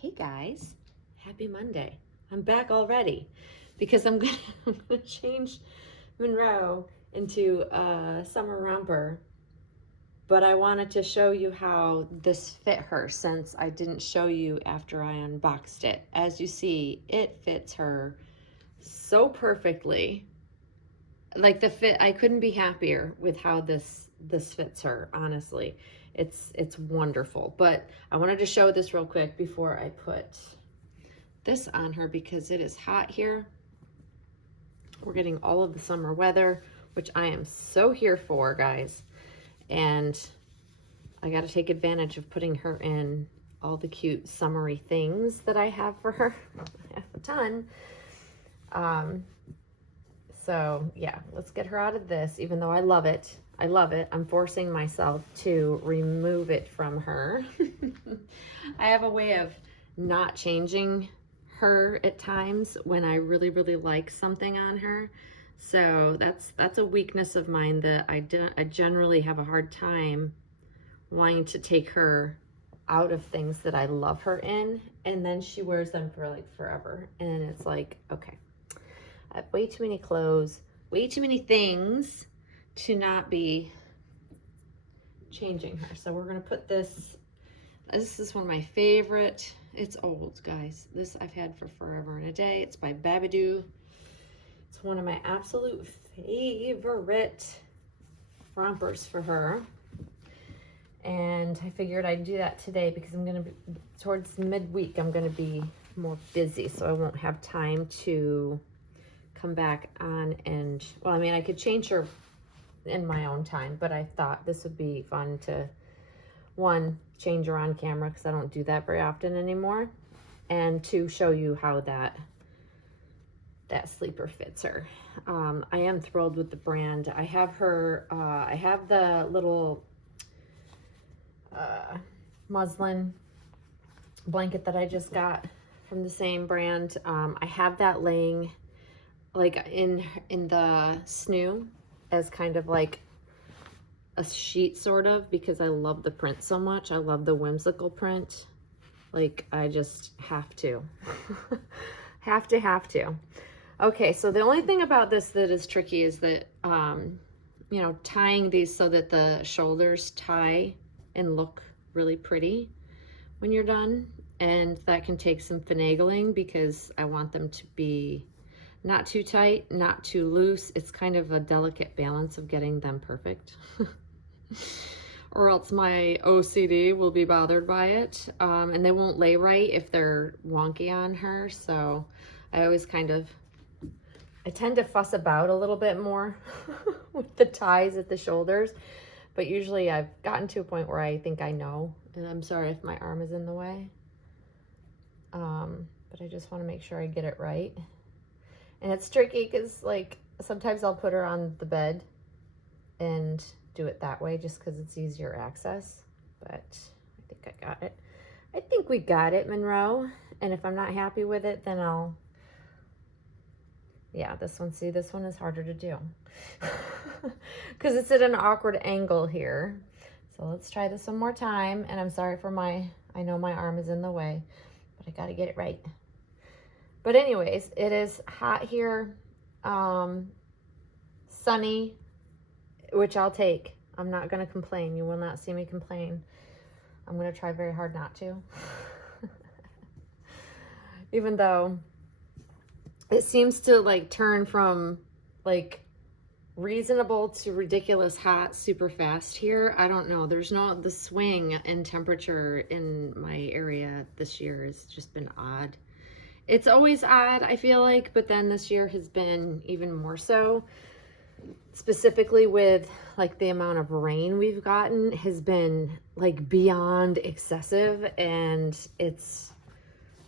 Hey guys, happy Monday. I'm back already because I'm gonna change Monroe into a summer romper, but I wanted to show you how this fit her since I didn't show you after I unboxed it. As you see, it fits her so perfectly. Like the fit, I couldn't be happier with how this fits her, honestly. It's wonderful. But I wanted to show this real quick before I put this on her because it is hot here. We're getting all of the summer weather, which I am so here for, guys. And I got to take advantage of putting her in all the cute summery things that I have for her. I have a ton. So yeah, let's get her out of this, even though I love it. I love it. I'm forcing myself to remove it from her. I have a way of not changing her at times when I really, really like something on her. So that's a weakness of mine that I generally have a hard time wanting to take her out of things that I love her in, and then she wears them for like forever. And it's like, okay, I have way too many clothes, way too many things to not be changing her. So we're gonna put this. This is one of my favorite. It's old, guys. This I've had for forever and a day. It's by Babadoo. It's one of my absolute favorite rompers for her. And I figured I'd do that today because I'm gonna be, towards midweek, I'm gonna be more busy, so I won't have time to come back on and, well, I mean, I could change her in my own time, but I thought this would be fun to, one, change her on camera because I don't do that very often anymore, and to show you how that sleeper fits her. I am thrilled with the brand. I have her, I have the little muslin blanket that I just got from the same brand. I have that laying like in the snoo as kind of like a sheet sort of, because I love the print so much. I love the whimsical print. Like I just have to have to. Okay, so the only thing about this that is tricky is that you know, tying these so that the shoulders tie and look really pretty when you're done, and that can take some finagling because I want them to be not too tight, not too loose. It's kind of a delicate balance of getting them perfect. Or else my OCD will be bothered by it. And they won't lay right if they're wonky on her. So I always I tend to fuss about a little bit more with the ties at the shoulders. But usually I've gotten to a point where I think I know. And I'm sorry if my arm is in the way. But I just want to make sure I get it right. And it's tricky because, like, sometimes I'll put her on the bed and do it that way just because it's easier access. But I think I got it. I think we got it, Monroe. And if I'm not happy with it, then I'll... Yeah, this one, see, this one is harder to do. Because it's at an awkward angle here. So let's try this one more time. And I'm sorry for I know my arm is in the way, but I got to get it right. But anyways, it is hot here, sunny, which I'll take. I'm not going to complain. You will not see me complain. I'm going to try very hard not to. Even though it seems to like turn from like reasonable to ridiculous hot super fast here. I don't know. There's the swing in temperature in my area this year has just been odd. It's always odd, I feel like, but then this year has been even more so. Specifically with like the amount of rain we've gotten has been like beyond excessive, and it's,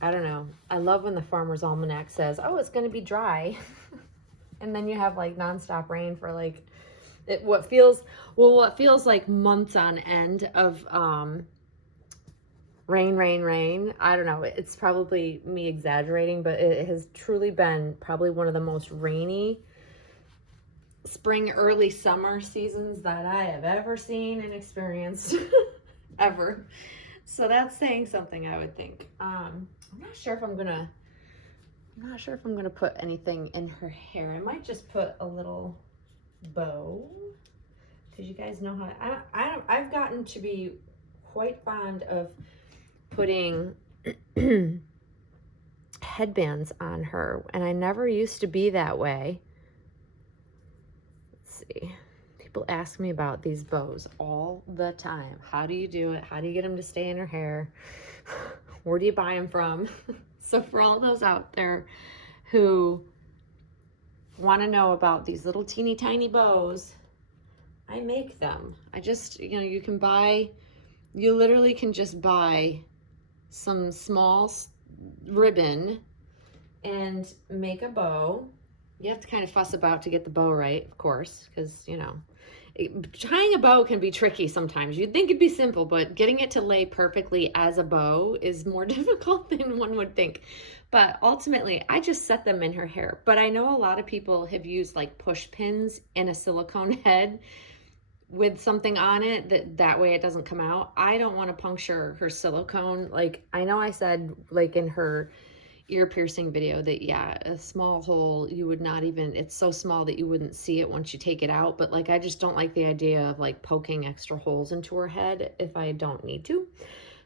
I don't know. I love when the Farmer's Almanac says, oh, it's going to be dry. And then you have like nonstop rain for like what feels like months on end of rain. I don't know. It's probably me exaggerating, but it has truly been probably one of the most rainy spring, early summer seasons that I have ever seen and experienced ever. So that's saying something, I would think. I'm not sure if I'm gonna put anything in her hair. I might just put a little bow, because you guys know how I've gotten to be quite fond of putting headbands on her, and I never used to be that way. Let's see. People ask me about these bows all the time. How do you do it? How do you get them to stay in her hair? Where do you buy them from? So for all those out there who want to know about these little teeny tiny bows, I make them. I just, you literally can just buy some small ribbon and make a bow. You have to kind of fuss about to get the bow right, of course, because, tying a bow can be tricky sometimes. You'd think it'd be simple, but getting it to lay perfectly as a bow is more difficult than one would think. But ultimately, I just set them in her hair. But I know a lot of people have used like push pins in a silicone head with something on it that way it doesn't come out. I don't want to puncture her silicone. Like, I know I said, like, in her ear piercing video that, yeah, a small hole, you would not even, it's so small that you wouldn't see it once you take it out. But like, I just don't like the idea of like poking extra holes into her head if I don't need to.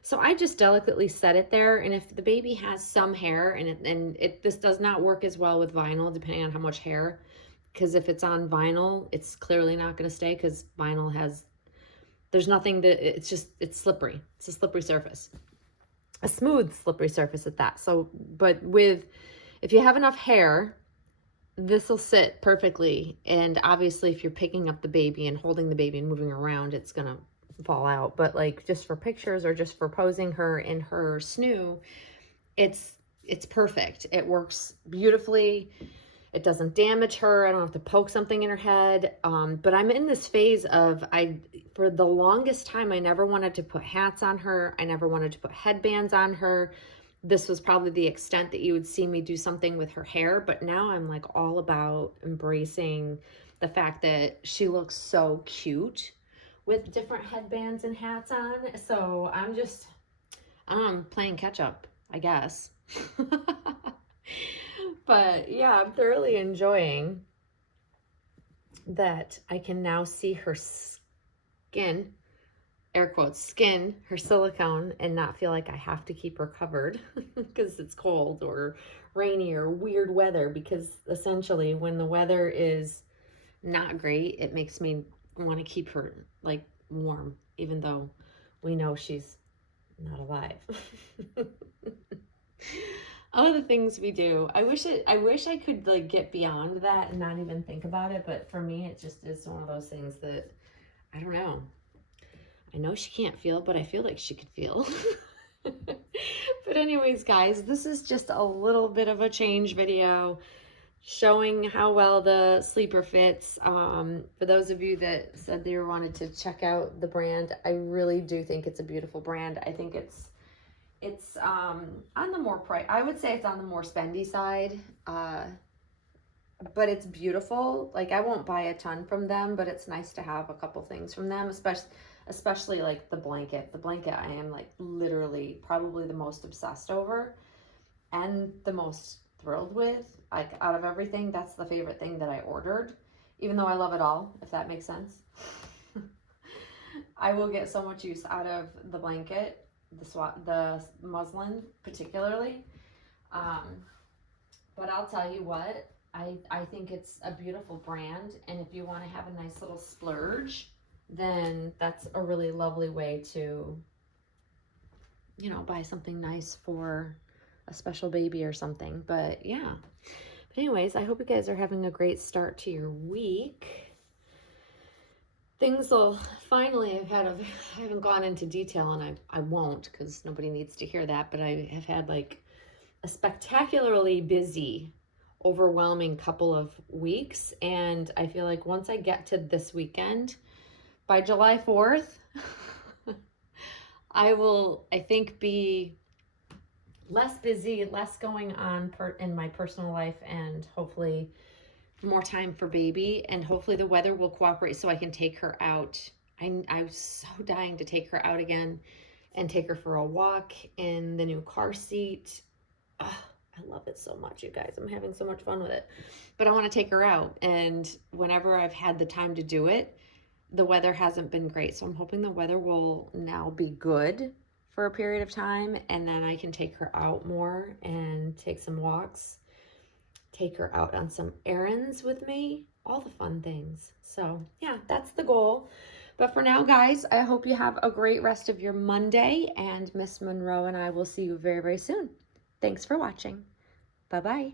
So I just delicately set it there. And if the baby has some hair, and this does not work as well with vinyl, depending on how much hair, because if it's on vinyl, it's clearly not going to stay, because vinyl there's nothing that, it's slippery. It's a slippery surface. A smooth, slippery surface at that. So, but if you have enough hair, this will sit perfectly. And obviously, if you're picking up the baby and holding the baby and moving around, it's going to fall out. But like, just for pictures or just for posing her in her snoo, it's perfect. It works beautifully. It doesn't damage her. I don't have to poke something in her head. But I'm in this phase of, for the longest time, I never wanted to put hats on her. I never wanted to put headbands on her. This was probably the extent that you would see me do something with her hair. But now I'm like all about embracing the fact that she looks so cute with different headbands and hats on. So I'm playing catch up, I guess. But yeah, I'm thoroughly enjoying that I can now see her skin, air quotes, skin, her silicone, and not feel like I have to keep her covered because it's cold or rainy or weird weather. Because essentially, when the weather is not great, it makes me want to keep her like warm, even though we know she's not alive. All the things we do. I wish I could like get beyond that and not even think about it. But for me, it just is one of those things that, I don't know. I know she can't feel, but I feel like she could feel. But anyways, guys, this is just a little bit of a change video showing how well the sleeper fits. For those of you that said they wanted to check out the brand, I really do think it's a beautiful brand. I think it's on the more I would say it's on the more spendy side, but it's beautiful. Like, I won't buy a ton from them, but it's nice to have a couple things from them, especially like the blanket. The blanket I am like literally probably the most obsessed over and the most thrilled with. Like, out of everything, that's the favorite thing that I ordered, even though I love it all, if that makes sense. I will get so much use out of the blanket, the muslin particularly. But I'll tell you what, I think it's a beautiful brand, and if you want to have a nice little splurge, then that's a really lovely way to, buy something nice for a special baby or something. But yeah. But anyways, I hope you guys are having a great start to your week. Things will finally, I haven't gone into detail, and I won't, because nobody needs to hear that, but I have had like a spectacularly busy, overwhelming couple of weeks. And I feel like once I get to this weekend, by July 4th, I will, I think, be less busy, less going on in my personal life, and hopefully more time for baby, and hopefully the weather will cooperate so I can take her out. I'm so dying to take her out again and take her for a walk in the new car seat. Oh, I love it so much, you guys. I'm having so much fun with it. But I want to take her out, and whenever I've had the time to do it, the weather hasn't been great. So I'm hoping the weather will now be good for a period of time, and then I can take her out more and take some walks, take her out on some errands with me, all the fun things. So yeah, that's the goal. But for now, guys, I hope you have a great rest of your Monday, and Miss Monroe and I will see you very, very soon. Thanks for watching. Bye-bye.